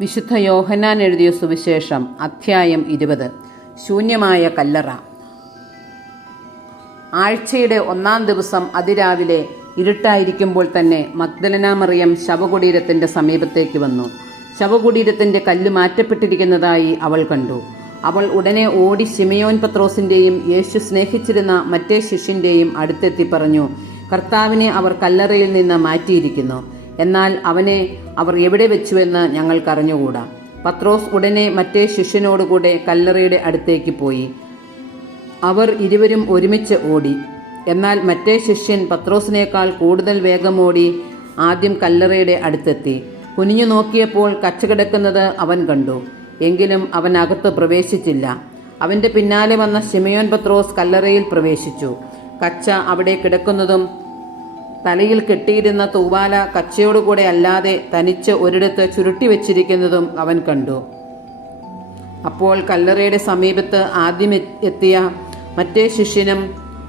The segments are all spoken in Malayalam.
വിശുദ്ധ യോഹന്നാൻ എഴുതിയ സുവിശേഷം അധ്യായം 20. ശൂന്യമായ കല്ലറ. ആഴ്ചയുടെ 1-ാം ദിവസം അതിരാവിലെ ഇരുട്ടായിരിക്കുമ്പോൾ തന്നെ മഗ്ദലന മറിയം ശവകുടീരത്തിൻ്റെ സമീപത്തേക്ക് വന്നു. ശവകുടീരത്തിൻ്റെ കല്ല് മാറ്റപ്പെട്ടിരിക്കുന്നതായി അവൾ കണ്ടു. അവൾ ഉടനെ ഓടി ശിമയോൻ പത്രോസിൻ്റെയും യേശു സ്നേഹിച്ചിരുന്ന മറ്റേ ശിഷ്യൻ്റെയും അടുത്തെത്തി പറഞ്ഞു, കർത്താവിനെ അവർ കല്ലറയിൽ നിന്ന് മാറ്റിയിരിക്കുന്നു. എന്നാൽ അവനെ അവർ എവിടെ വെച്ചുവെന്ന് ഞങ്ങൾക്കറിഞ്ഞുകൂടാ. പത്രോസ് ഉടനെ മറ്റേ ശിഷ്യനോടുകൂടെ കല്ലറയുടെ അടുത്തേക്ക് പോയി. അവർ ഇരുവരും ഒരുമിച്ച് ഓടി. എന്നാൽ മറ്റേ ശിഷ്യൻ പത്രോസിനേക്കാൾ കൂടുതൽ വേഗമോടി ആദ്യം കല്ലറയുടെ അടുത്തെത്തി. കുനിഞ്ഞു നോക്കിയപ്പോൾ കച്ച കിടക്കുന്നത് അവൻ കണ്ടു. എങ്കിലും അവൻ അകത്ത് പ്രവേശിച്ചില്ല. അവൻ്റെ പിന്നാലെ വന്ന ശിമയോൻ പത്രോസ് കല്ലറയിൽ പ്രവേശിച്ചു. കച്ച അവിടെ കിടക്കുന്നതും തലയിൽ കെട്ടിയിരുന്ന തൂവാല കച്ചയോടുകൂടെ അല്ലാതെ തനിച്ച് ഒരിടത്ത് ചുരുട്ടി വച്ചിരിക്കുന്നതും അവൻ കണ്ടു. അപ്പോൾ കല്ലറയുടെ സമീപത്ത് ആദ്യം എത്തിയ മറ്റേ ശിഷ്യനും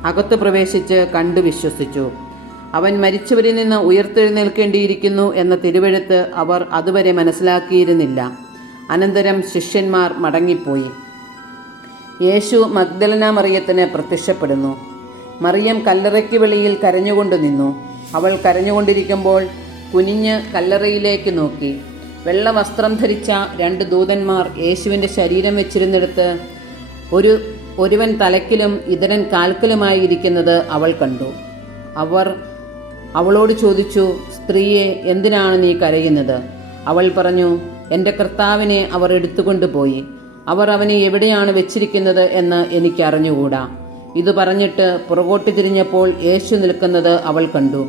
അകത്ത് പ്രവേശിച്ച് കണ്ടു വിശ്വസിച്ചു. അവൻ മരിച്ചവരിൽ നിന്ന് ഉയർത്തെഴുന്നേൽക്കേണ്ടിയിരിക്കുന്നു എന്ന തിരുവെഴുത്ത് അവർ അതുവരെ മനസ്സിലാക്കിയിരുന്നില്ല. അനന്തരം ശിഷ്യന്മാർ മടങ്ങിപ്പോയി. യേശു മഗ്ദലന മറിയത്തിന് പ്രത്യക്ഷപ്പെടുന്നു. മറിയം കല്ലറയ്ക്ക് വെളിയിൽ കരഞ്ഞുകൊണ്ട് നിന്നു. അവൾ കരഞ്ഞുകൊണ്ടിരിക്കുമ്പോൾ കുനിഞ്ഞ് കല്ലറയിലേക്ക് നോക്കി. വെള്ള വസ്ത്രം ധരിച്ച 2 ദൂതന്മാർ യേശുവിൻ്റെ ശരീരം വെച്ചിരുന്നിടത്ത് ഒരുവൻ തലക്കിലും ഇതരൻ കാൽക്കലുമായി ഇരിക്കുന്നത് അവൾ കണ്ടു. അവർ അവളോട് ചോദിച്ചു, സ്ത്രീയെ, എന്തിനാണ് നീ കരയുന്നത്? അവൾ പറഞ്ഞു, എൻ്റെ കർത്താവിനെ അവർ എടുത്തുകൊണ്ടുപോയി. അവർ അവനെ എവിടെയാണ് വെച്ചിരിക്കുന്നത് എന്ന് എനിക്കറിഞ്ഞുകൂടാ. ഇത് പറഞ്ഞിട്ട് പുറകോട്ട് തിരിഞ്ഞപ്പോൾ യേശു നിൽക്കുന്നത് അവൾ കണ്ടു.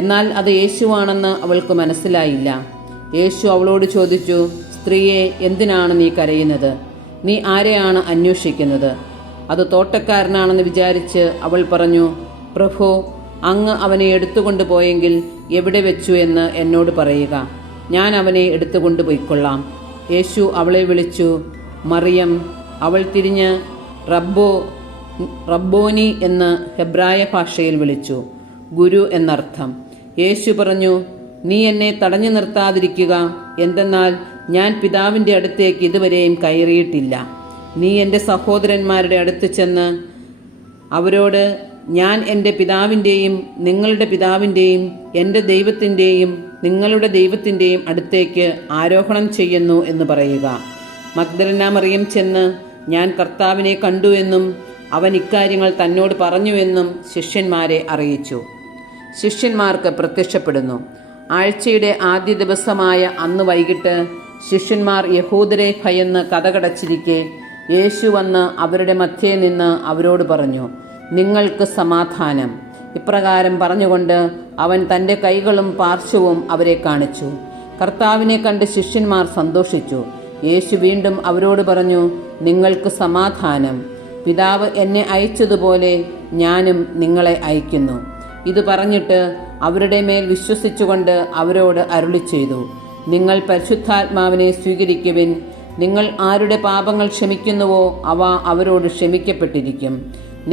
എന്നാൽ അത് യേശുവാണെന്ന് അവൾക്ക് മനസ്സിലായില്ല. യേശു അവളോട് ചോദിച്ചു, സ്ത്രീയെ, എന്തിനാണ് നീ കരയുന്നത്? നീ ആരെയാണ് അന്വേഷിക്കുന്നത്? അത് തോട്ടക്കാരനാണെന്ന് വിചാരിച്ച് അവൾ പറഞ്ഞു, പ്രഭു, അങ്ങ് അവനെ എടുത്തുകൊണ്ടുപോയെങ്കിൽ എവിടെ വെച്ചു എന്ന് എന്നോട് പറയുക. ഞാൻ അവനെ എടുത്തുകൊണ്ടുപോയിക്കൊള്ളാം. യേശു അവളെ വിളിച്ചു, മറിയം. അവൾ തിരിഞ്ഞ് റബ്ബോനി എന്ന് ഹെബ്രായ ഭാഷയിൽ വിളിച്ചു, ഗുരു എന്നർത്ഥം. യേശു പറഞ്ഞു, നീ എന്നെ തടഞ്ഞു നിർത്താതിരിക്കുക. എന്തെന്നാൽ ഞാൻ പിതാവിൻ്റെ അടുത്തേക്ക് ഇതുവരെയും കയറിയിട്ടില്ല. നീ എൻ്റെ സഹോദരന്മാരുടെ അടുത്ത് ചെന്ന് അവരോട്, ഞാൻ എൻ്റെ പിതാവിൻ്റെയും നിങ്ങളുടെ പിതാവിൻ്റെയും എൻ്റെ ദൈവത്തിൻ്റെയും നിങ്ങളുടെ ദൈവത്തിൻ്റെയും അടുത്തേക്ക് ആരോഹണം ചെയ്യുന്നു എന്ന് പറയുക. മഗ്ദലന മറിയം ചെന്ന്, ഞാൻ കർത്താവിനെ കണ്ടു എന്നും അവൻ ഇക്കാര്യങ്ങൾ തന്നോട് പറഞ്ഞുവെന്നും ശിഷ്യന്മാരെ അറിയിച്ചു. ശിഷ്യന്മാർക്ക് പ്രത്യക്ഷപ്പെടുന്നു. ആഴ്ചയുടെ ആദ്യ ദിവസമായ അന്ന് വൈകിട്ട് ശിഷ്യന്മാർ യഹൂദരെ ഭയന്ന് കതകടച്ചിരിക്കെ യേശു വന്ന് അവരുടെ മധ്യേ നിന്ന് അവരോട് പറഞ്ഞു, നിങ്ങൾക്ക് സമാധാനം. ഇപ്രകാരം പറഞ്ഞുകൊണ്ട് അവൻ തൻ്റെ കൈകളും പാർശ്വവും അവരെ കാണിച്ചു. കർത്താവിനെ കണ്ട് ശിഷ്യന്മാർ സന്തോഷിച്ചു. യേശു വീണ്ടും അവരോട് പറഞ്ഞു, നിങ്ങൾക്ക് സമാധാനം. പിതാവ് എന്നെ അയച്ചതുപോലെ ഞാനും നിങ്ങളെ അയക്കുന്നു. ഇത് പറഞ്ഞിട്ട് അവരുടെ മേൽ വിശ്വസിച്ചുകൊണ്ട് അവരോട് അരുളി ചെയ്തു, നിങ്ങൾ പരിശുദ്ധാത്മാവിനെ സ്വീകരിക്കുവിൻ. നിങ്ങൾ ആരുടെ പാപങ്ങൾ ക്ഷമിക്കുന്നുവോ അവ അവരോട് ക്ഷമിക്കപ്പെട്ടിരിക്കും.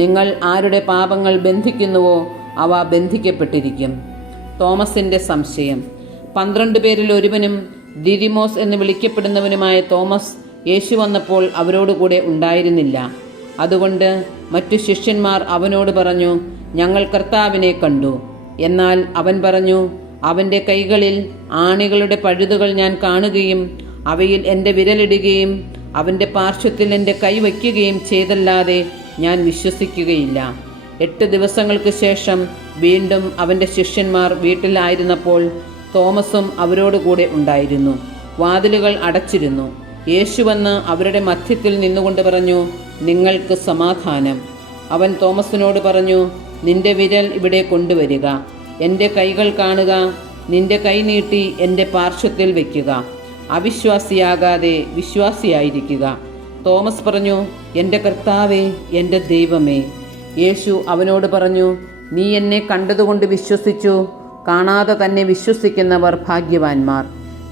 നിങ്ങൾ ആരുടെ പാപങ്ങൾ ബന്ധിക്കുന്നുവോ അവ ബന്ധിക്കപ്പെട്ടിരിക്കും. തോമസിൻ്റെ സംശയം. 12 പേരിൽ ഒരുവനും ദിദിമോസ് എന്ന് വിളിക്കപ്പെടുന്നവനുമായ തോമസ് യേശു വന്നപ്പോൾ അവരോടുകൂടെ ഉണ്ടായിരുന്നില്ല. അതുകൊണ്ട് മറ്റു ശിഷ്യന്മാർ അവനോട് പറഞ്ഞു, ഞങ്ങൾ കർത്താവിനെ കണ്ടു. എന്നാൽ അവൻ പറഞ്ഞു, അവൻ്റെ കൈകളിൽ ആണികളുടെ പഴുതുകൾ ഞാൻ കാണുകയും അവയിൽ എൻ്റെ വിരലിടുകയും അവൻ്റെ പാർശ്വത്തിൽ എൻ്റെ കൈ വയ്ക്കുകയും ചെയ്തല്ലാതെ ഞാൻ വിശ്വസിക്കുകയില്ല. 8 ദിവസങ്ങൾക്ക് ശേഷം വീണ്ടും അവൻ്റെ ശിഷ്യന്മാർ വീട്ടിലായിരുന്നപ്പോൾ തോമസും അവരോടുകൂടെ ഉണ്ടായിരുന്നു. വാതിലുകൾ അടച്ചിരുന്നു. യേശു വന്ന് അവരുടെ മധ്യത്തിൽ നിന്നുകൊണ്ട് പറഞ്ഞു, നിങ്ങൾക്ക് സമാധാനം. അവൻ തോമസിനോട് പറഞ്ഞു, നിന്റെ വിരൽ ഇവിടെ കൊണ്ടുവരിക. എൻ്റെ കൈകൾ കാണുക. നിന്റെ കൈ നീട്ടി എൻ്റെ പാർശ്വത്തിൽ വയ്ക്കുക. അവിശ്വാസിയാകാതെ വിശ്വാസിയായിരിക്കുക. തോമസ് പറഞ്ഞു, എൻ്റെ കർത്താവേ, എൻ്റെ ദൈവമേ. യേശു അവനോട് പറഞ്ഞു, നീ എന്നെ കണ്ടതുകൊണ്ട് വിശ്വസിച്ചു. കാണാതെ തന്നെ വിശ്വസിക്കുന്നവർ ഭാഗ്യവാന്മാർ.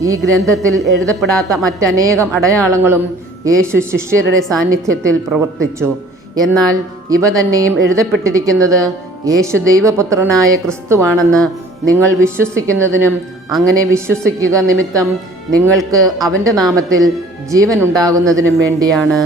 ഈ ഗ്രന്ഥത്തിൽ എഴുതപ്പെടാത്ത മറ്റനേകം അടയാളങ്ങളും യേശു ശിഷ്യരുടെ സാന്നിധ്യത്തിൽ പ്രവർത്തിച്ചു. എന്നാൽ ഇവ തന്നെയും എഴുതപ്പെട്ടിരിക്കുന്നത് യേശു ദൈവപുത്രനായ ക്രിസ്തുവാണെന്ന് നിങ്ങൾ വിശ്വസിക്കുന്നതിനും അങ്ങനെ വിശ്വസിക്കുക നിമിത്തം നിങ്ങൾക്ക് അവൻ്റെ നാമത്തിൽ ജീവൻ ഉണ്ടാകുന്നതിനും വേണ്ടിയാണ്.